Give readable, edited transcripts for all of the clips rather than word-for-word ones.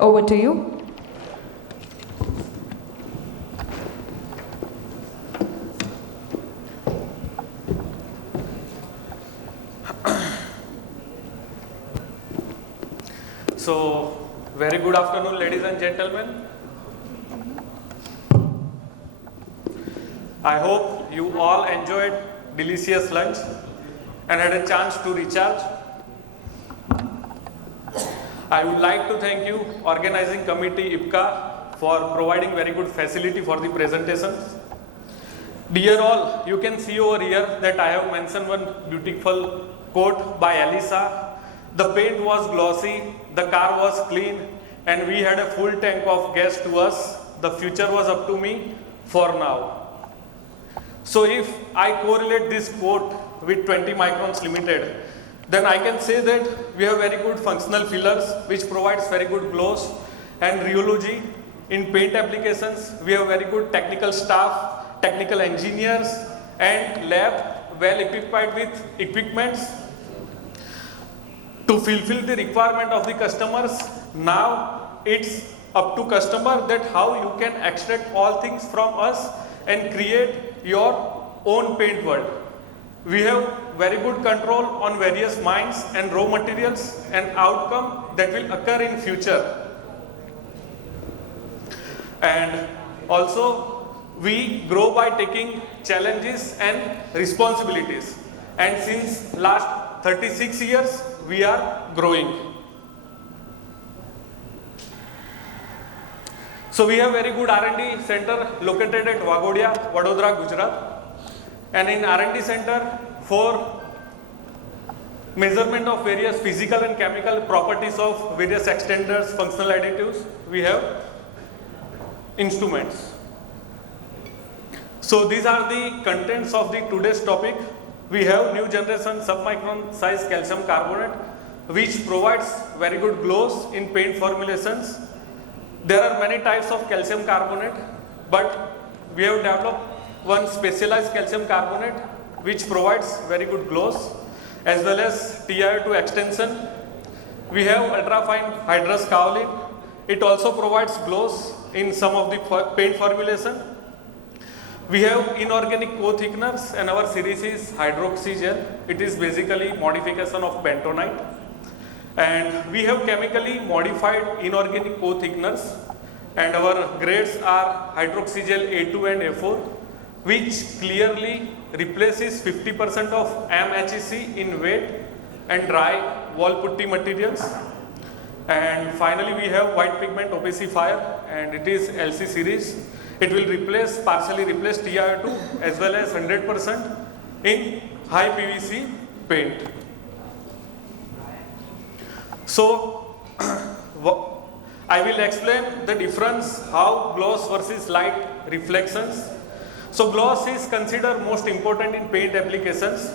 Over to you. So, very good afternoon, ladies and gentlemen. I hope you all enjoyed delicious lunch and had a chance to recharge. I would like to thank you, organizing committee IPCA, for providing very good facility for the presentations. Dear all, you can see over here that I have mentioned one beautiful quote by Elisa. The paint was glossy, the car was clean, and we had a full tank of gas to us. The future was up to me for now. So if I correlate this quote with 20 Microns Limited, then I can say that we have very good functional fillers which provides very good gloss and rheology. In paint applications, we have very good technical staff, technical engineers and lab well equipped with equipments to fulfill the requirement of the customers. Now it's up to customer that how you can extract all things from us and create your own paint world. We have very good control on various mines and raw materials and outcome that will occur in future. And also we grow by taking challenges and responsibilities. And since last 36 years, we are growing. So we have very good R&D center located at Waghodia, Vadodara, Gujarat. And in R&D center for measurement of various physical and chemical properties of various extenders, functional additives, we have instruments. So these are the contents of the today's topic. We have new generation submicron size calcium carbonate which provides very good gloss in paint formulations. There are many types of calcium carbonate, but we have developed one specialized calcium carbonate which provides very good gloss as well as TiO2 extension. We have ultrafine hydrous kaolin. It also provides gloss in some of the paint formulation. We have inorganic co-thickeners and our series is hydroxy gel. It is basically modification of bentonite. And we have chemically modified inorganic co-thickeners and our grades are hydroxy gel A2 and A4 which clearly replaces 50% of MHEC in wet and dry wall putty materials. And finally we have white pigment opacifier and it is LC series. It will partially replace TiO2 as well as 100% in high PVC paint. So I will explain the difference how gloss versus light reflections. So gloss is considered most important in paint applications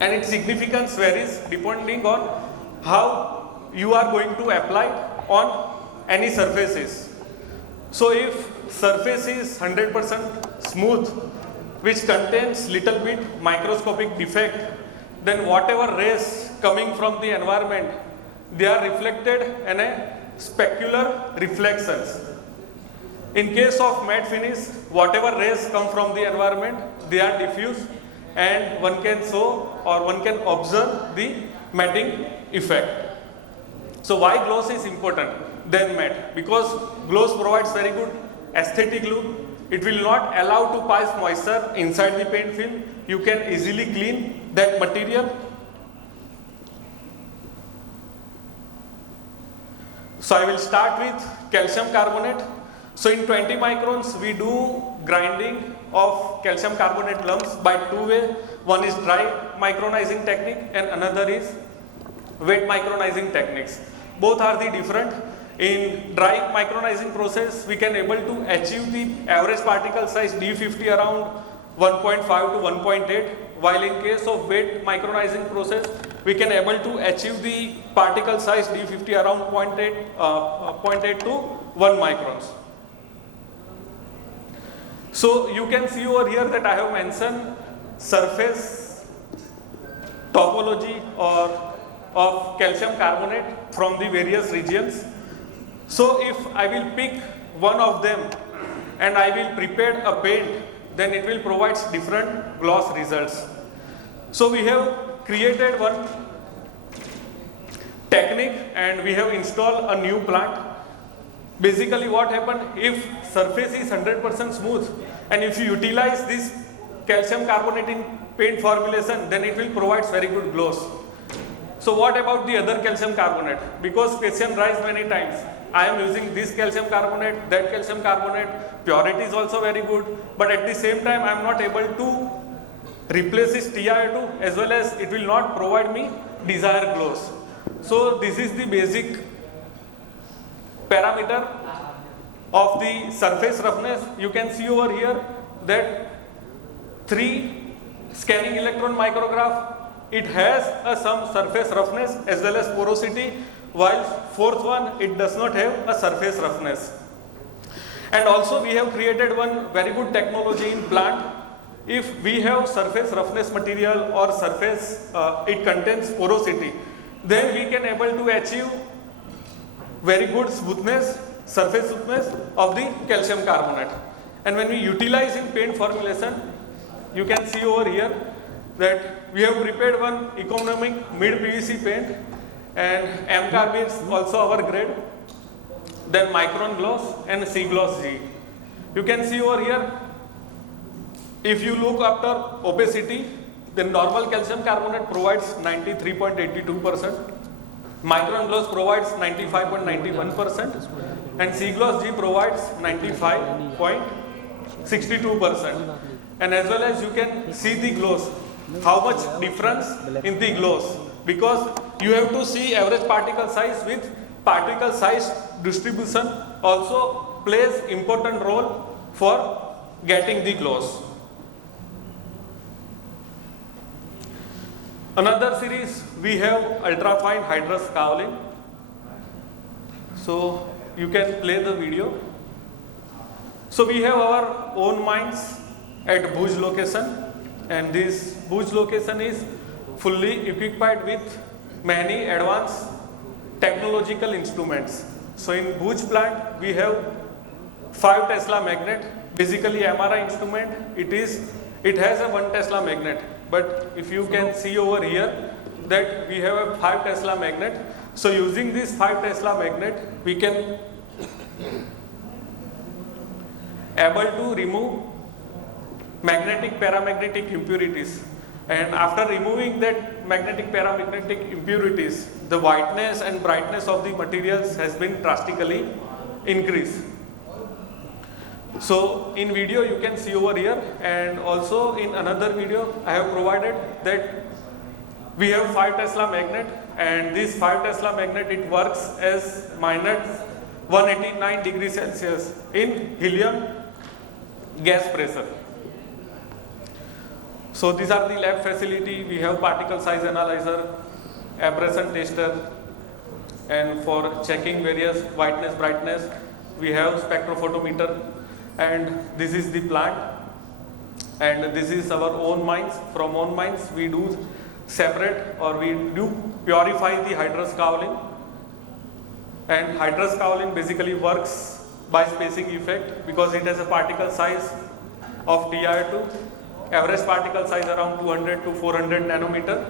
and its significance varies depending on how you are going to apply on any surfaces. So if surface is 100% smooth which contains little bit microscopic defect, then whatever rays coming from the environment, they are reflected in a specular reflections. In case of matte finish, whatever rays come from the environment, they are diffused and one can show or one can observe the matting effect. So why gloss is important than matte? Because gloss provides very good aesthetic look. It will not allow to pass moisture inside the paint film. You can easily clean that material. So I will start with calcium carbonate. So in 20 microns we do grinding of calcium carbonate lumps by two ways. One is dry micronizing technique and another is wet micronizing techniques. Both are the different. In dry micronizing process we can able to achieve the average particle size D50 around 1.5 to 1.8, while in case of wet micronizing process we can able to achieve the particle size D50 around 0.8 to 1 microns. So you can see over here that I have mentioned surface topology or of calcium carbonate from the various regions. So if I will pick one of them and I will prepare a paint, then it will provide different gloss results. So we have created one technique and we have installed a new plant. Basically what happened, if surface is 100% smooth and if you utilize this calcium carbonate in paint formulation, then it will provide very good gloss. So what about the other calcium carbonate? Because question rise many times. I am using this calcium carbonate, that calcium carbonate, purity is also very good, but at the same time I am not able to replace this TiO2 as well as it will not provide me desired gloss. So this is the basic parameter of the surface roughness. You can see over here that 3 scanning electron micrograph, it has some surface roughness as well as porosity, while 4th one it does not have a surface roughness. And also we have created one very good technology in plant. If we have surface roughness material or surface it contains porosity, then we can able to achieve very good smoothness, surface smoothness of the calcium carbonate. And when we utilize in paint formulation, you can see over here that we have prepared one economic mid PVC paint, and M-Carb is also our grade, then Micron Gloss and C Gloss G. You can see over here, if you look after opacity, then normal calcium carbonate provides 93.82%, Micron Gloss provides 95.91%, and C Gloss G provides 95.62%. And as well as you can see the gloss, how much difference in the gloss, because you have to see average particle size with particle size distribution also plays important role for getting the gloss. Another series we have ultrafine hydrous kaolin. So you can play the video. So we have our own mines at Bhuj location, and this Bhuj location is fully equipped with many advanced technological instruments. So in Bhuj plant we have 5 Tesla magnet, basically MRI instrument. It has a 1 Tesla magnet, but if you can see over here that we have a 5 Tesla magnet. So using this 5 Tesla magnet we can able to remove magnetic paramagnetic impurities, and after removing that magnetic paramagnetic impurities, the whiteness and brightness of the materials has been drastically increased. So in video you can see over here, and also in another video I have provided that we have 5 Tesla magnet, and this 5 Tesla magnet it works as minus 189 degrees Celsius in helium gas pressure. So these are the lab facility. We have particle size analyzer, abrasion tester, and for checking various whiteness, brightness, we have spectrophotometer, and this is the plant, and this is our own mines. From own mines we do separate or we do purify the hydrous kaolin, and hydrous kaolin basically works by spacing effect because it has a particle size of TiO2, average particle size around 200 to 400 nanometer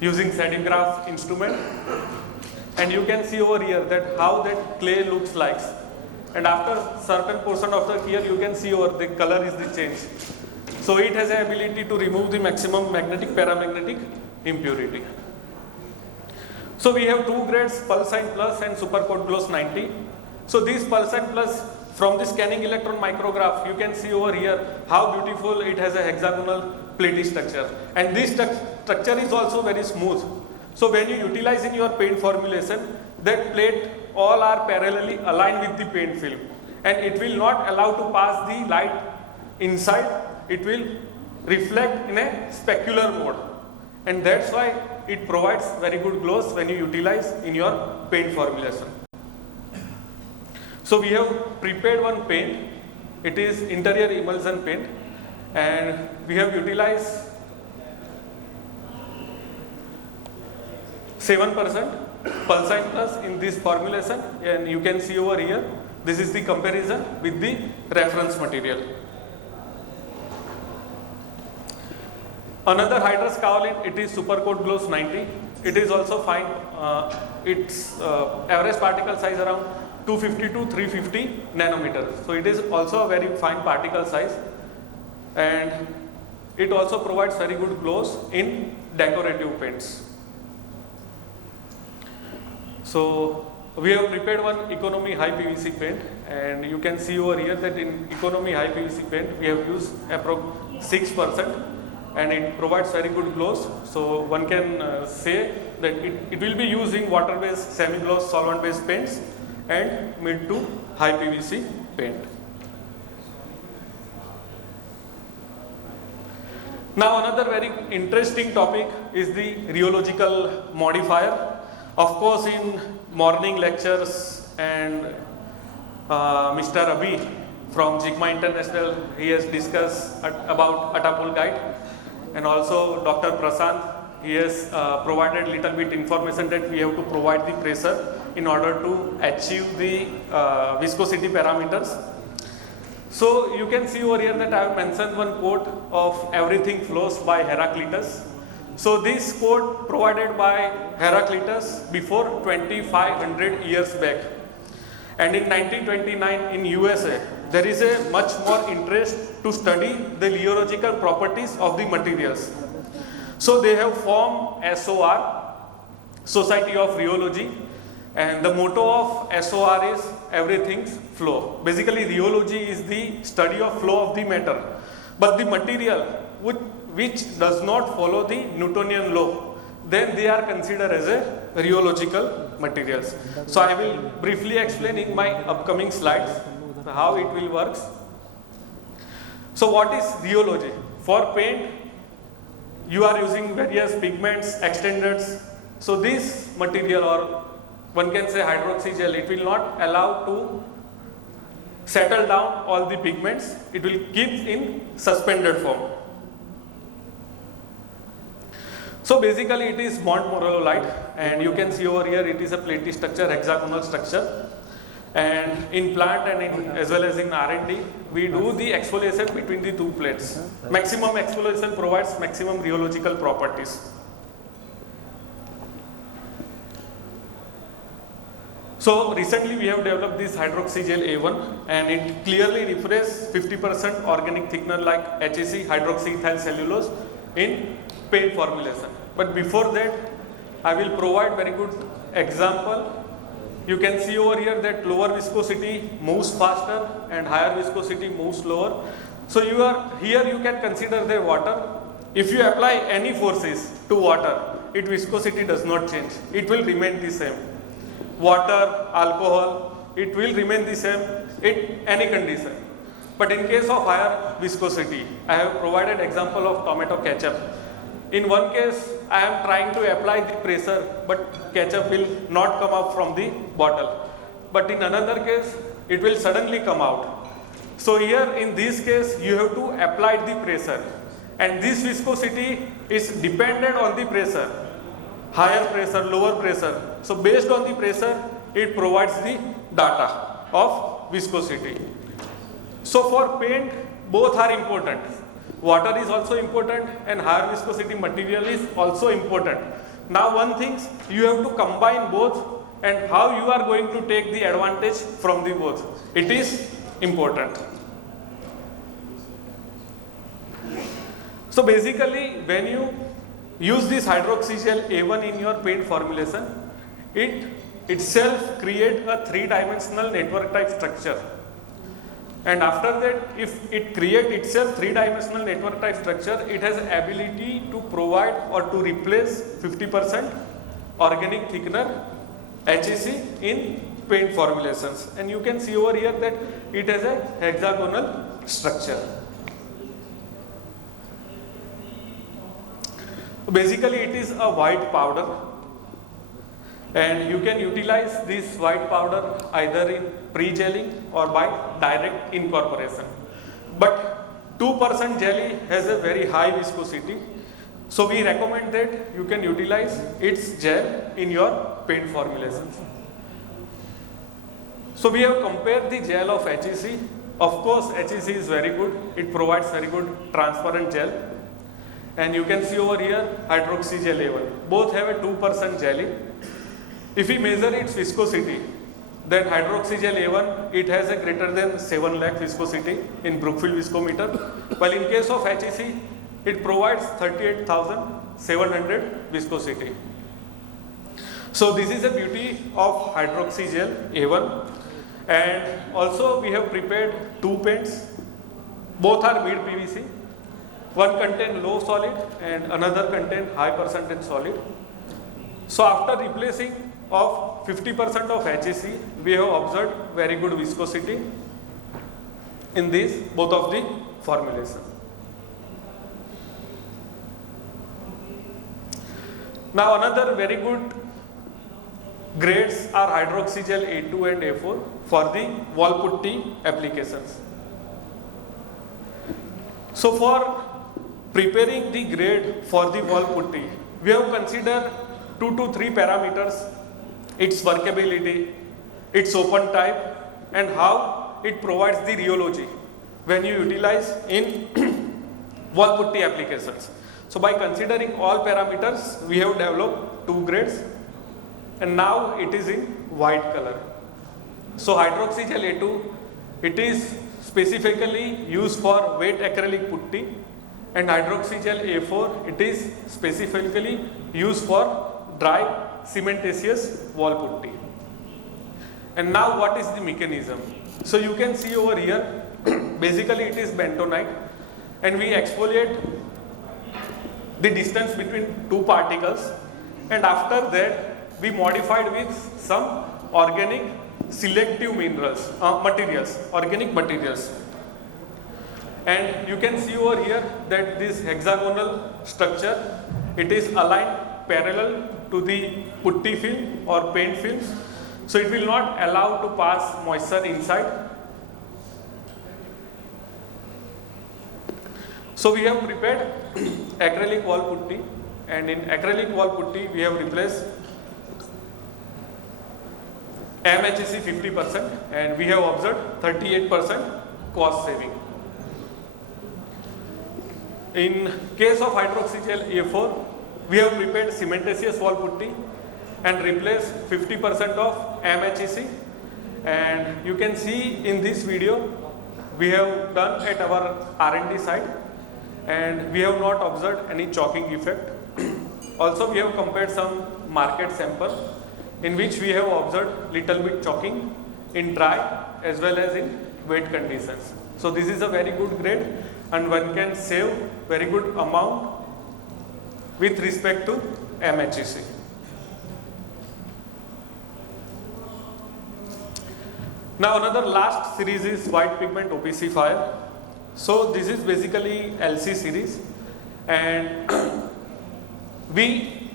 using Sedigraph instrument. And you can see over here that how that clay looks like, and after certain portion of the year you can see over the color is the change. So it has the ability to remove the maximum magnetic paramagnetic impurity. So we have 2 grades, Pulsine Plus and Supercoat Gloss 90. So this Pulsine Plus, from the scanning electron micrograph, you can see over here how beautiful it has a hexagonal plate structure, and this structure is also very smooth. So when you utilize in your paint formulation, that plate all are parallelly aligned with the paint film, and it will not allow to pass the light inside. It will reflect in a specular mode, and that's why it provides very good gloss when you utilize in your paint formulation. So we have prepared one paint. It is interior emulsion paint, and we have utilized 7% Pulsine Plus in this formulation, and you can see over here, this is the comparison with the reference material. Another hydrous kaolin, it is Supercoat Gloss 90. It is also fine. Its average particle size around 250 to 350 nanometers. So it is also a very fine particle size, and it also provides very good gloss in decorative paints. So we have prepared one economy high PVC paint, and you can see over here that in economy high PVC paint we have used approx 6%, and it provides very good gloss. So one can say that it will be used in water-based, semi-gloss, solvent-based paints and mid to high PVC paint. Now another very interesting topic is the rheological modifier. Of course, in morning lectures, and Mr. Abhi from JIGMA International, he has discussed about Attapulgite guide, and also Dr. Prasant, he has provided little bit information that we have to provide the pressure in order to achieve the viscosity parameters. So you can see over here that I have mentioned one quote of Everything Flows by Heraclitus. So this quote provided by Heraclitus before 2500 years back, and in 1929 in USA there is a much more interest to study the rheological properties of the materials. So they have formed SOR, Society of Rheology, and the motto of SOR is Everything Flow. Basically rheology is the study of flow of the matter, but the material which does not follow the Newtonian law, then they are considered as a rheological materials. So I will briefly explain in my upcoming slides how it will work. So what is rheology? For paint, you are using various pigments, extenders. So this material, or one can say hydroxy gel, it will not allow to settle down all the pigments. It will keep in suspended form. So basically it is Montmorillonite, and you can see over here it is a platy structure, hexagonal structure, and in plant and as well as in R&D we do the exfoliation between the two plates. Maximum exfoliation provides maximum rheological properties. So recently we have developed this hydroxy gel A1, and it clearly refers 50% organic thickener like HEC, hydroxyethyl cellulose, in paint formulation. But before that, I will provide very good example. You can see over here that lower viscosity moves faster and higher viscosity moves slower. So here you can consider the water. If you apply any forces to water, its viscosity does not change. It will remain the same. Water, alcohol, it will remain the same in any condition. But in case of higher viscosity, I have provided example of tomato ketchup. In one case, I am trying to apply the pressure, but ketchup will not come out from the bottle. But in another case, it will suddenly come out. So here in this case, you have to apply the pressure, and this viscosity is dependent on the pressure. Higher pressure, lower pressure. So based on the pressure, it provides the data of viscosity. So for paint, both are important. Water is also important, and higher viscosity material is also important. Now one thing, you have to combine both, and how you are going to take the advantage from the both. It is important. So basically when you use this hydroxy gel A1 in your paint formulation, it itself creates a three-dimensional network type structure. And after that, if it creates itself three-dimensional network type structure, it has ability to provide or to replace 50% organic thickener HEC in paint formulations. And you can see over here that it has a hexagonal structure. Basically it is a white powder, and you can utilize this white powder either in pre-gelling or by direct incorporation. But 2% jelly has a very high viscosity, So we recommend that you can utilize its gel in your paint formulations. So we have compared the gel of HEC. Of course, HEC is very good. It provides very good transparent gel. And you can see over here hydroxygel A1. Both have a 2% jelly. If we measure its viscosity, then hydroxygel A1, it has a greater than 7 lakh viscosity in Brookfield viscometer. While in case of HEC, it provides 38,700 viscosity. So this is the beauty of hydroxygel A1. And also we have prepared two paints. Both are mid PVC. One contain low solid and another contain high percentage solid. So after replacing of 50% of HEC, we have observed very good viscosity in these both of the formulations. Now another very good grades are hydroxygel A2 and A4 for the wall putty applications. So for preparing the grade for the wall putty, we have considered 2 to 3 parameters: its workability, its open type, and how it provides the rheology when you utilize in wall putty applications. So by considering all parameters, we have developed two grades, and now it is in white color. So hydroxygel A2, it is specifically used for wet acrylic putty, and hydroxygel A4, it is specifically used for dry cementitious wall putty. And now what is the mechanism? So you can see over here, basically it is bentonite, and we exfoliate the distance between two particles, and after that we modified with some organic selective minerals, organic materials. And you can see over here that this hexagonal structure, it is aligned parallel to the putty film or paint films, so it will not allow to pass moisture inside. So we have prepared acrylic wall putty, and in acrylic wall putty we have replaced MHEC 50%, and we have observed 38% cost saving. In case of hydroxygel A4, we have prepared cementitious wall putty and replaced 50% of MHEC, and you can see in this video we have done at our R&D site, and we have not observed any chalking effect. Also we have compared some market sample in which we have observed little bit chalking in dry as well as in wet conditions. So this is a very good grade, and one can save very good amount with respect to MHEC. Now another last series is white pigment OPC fire. So this is basically LC series, and we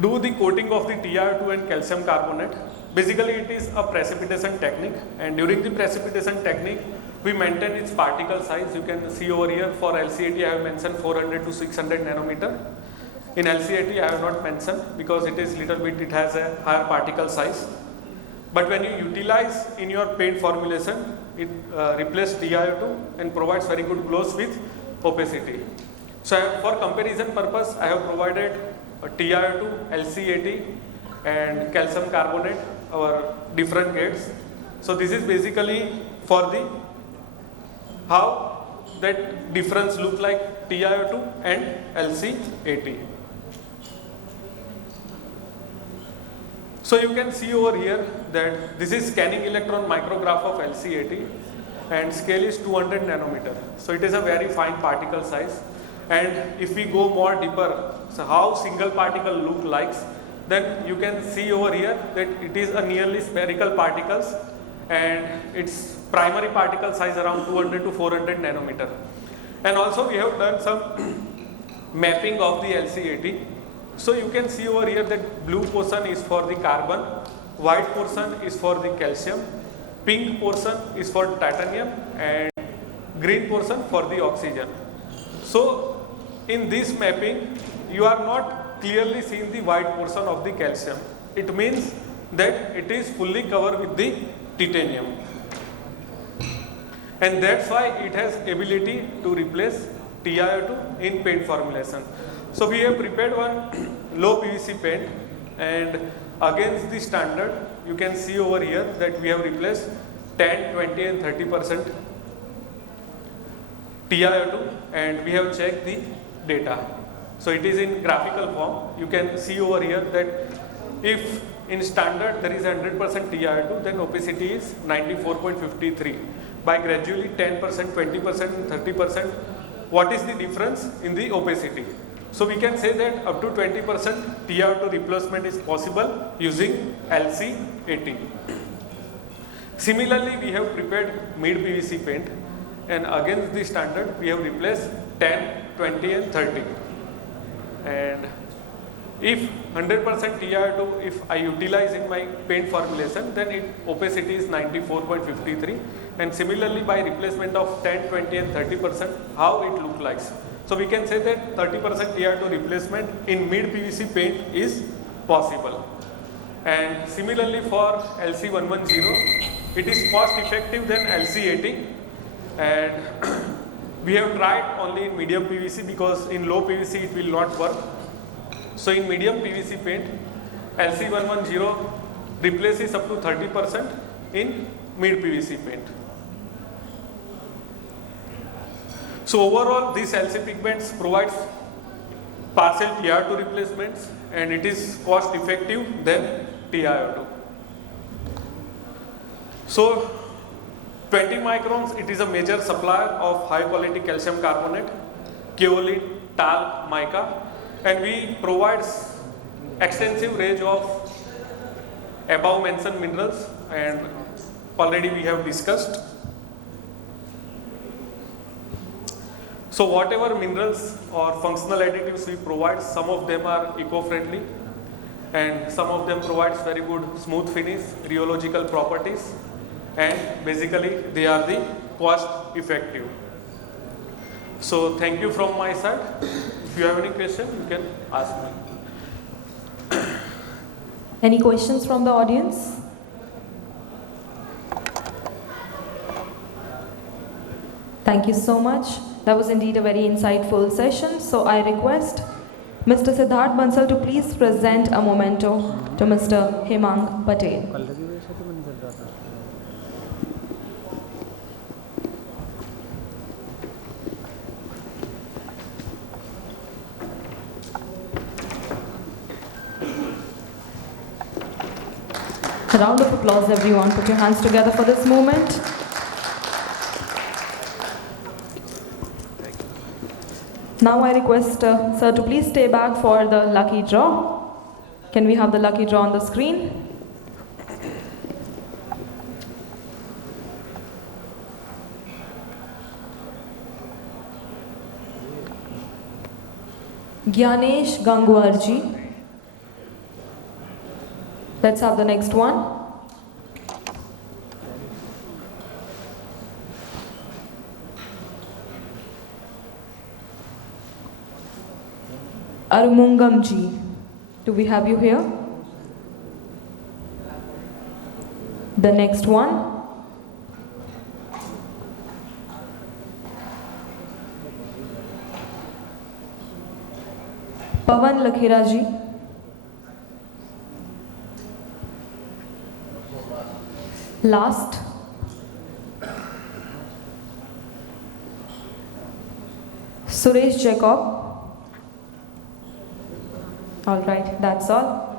do the coating of the TiO2 and calcium carbonate. Basically it is a precipitation technique, and during the precipitation technique we maintain its particle size. You can see over here for LCAT I have mentioned 400 to 600 nanometer. In LCAT I have not mentioned because it is little bit, it has a higher particle size. But when you utilize in your paint formulation, it replaces TiO2 and provides very good gloss with opacity. So for comparison purpose, I have provided TiO2, LCAT and calcium carbonate, our different grades. So this is basically for the how that difference look like TiO2 and LCAT. So you can see over here that this is scanning electron micrograph of LCAT, and scale is 200 nanometer. So it is a very fine particle size. And if we go more deeper, so how single particle look like, then you can see over here that it is a nearly spherical particles, and its primary particle size around 200 to 400 nanometer. And also we have done some mapping of the LCAT. So you can see over here that blue portion is for the carbon, white portion is for the calcium, pink portion is for titanium, and green portion for the oxygen. So in this mapping you are not clearly seeing the white portion of the calcium. It means that it is fully covered with the titanium, and that's why it has ability to replace TiO2 in paint formulation. So we have prepared one low PVC paint, and against the standard you can see over here that we have replaced 10, 20 and 30% TiO2, and we have checked the data. So it is in graphical form. You can see over here that if in standard there is 100% TiO2, then opacity is 94.53. By gradually 10%, 20% and 30%, what is the difference in the opacity? So we can say that up to 20% TiO2 replacement is possible using LC80. Similarly, we have prepared mid PVC paint, and against the standard we have replaced 10, 20 and 30. And if 100% TiO2 if I utilize in my paint formulation, then opacity is 94.53, and similarly by replacement of 10, 20 and 30%, how it look like. So we can say that 30% TiO2 replacement in mid PVC paint is possible. And similarly for LC110, it is cost effective than LC80, and we have tried only in medium PVC because in low PVC it will not work. So in medium PVC paint, LC110 replaces up to 30% in mid PVC paint. So overall, these LC pigments provides partial TiO2 replacements, and it is cost effective than TiO2. So 20 microns, it is a major supplier of high quality calcium carbonate, kaolin, talc, mica, and we provide extensive range of above mentioned minerals, and already we have discussed. So whatever minerals or functional additives we provide, some of them are eco-friendly and some of them provides very good smooth finish, rheological properties, and basically they are the cost effective. So thank you from my side. If you have any question, you can ask me. Any questions from the audience? Thank you so much. That was indeed a very insightful session. So I request Mr. Siddharth Bansal to please present a memento to Mr. Hemang Patel. A round of applause, everyone. Put your hands together for this moment. Now I request sir to please stay back for the lucky draw. Can we have the lucky draw on the screen? Gyanesh Gangwarji. Let's have the next one. Arumungam-ji, do we have you here? The next one. Pavan Lakhera-ji. Last. Suresh Jacob. All right, that's all.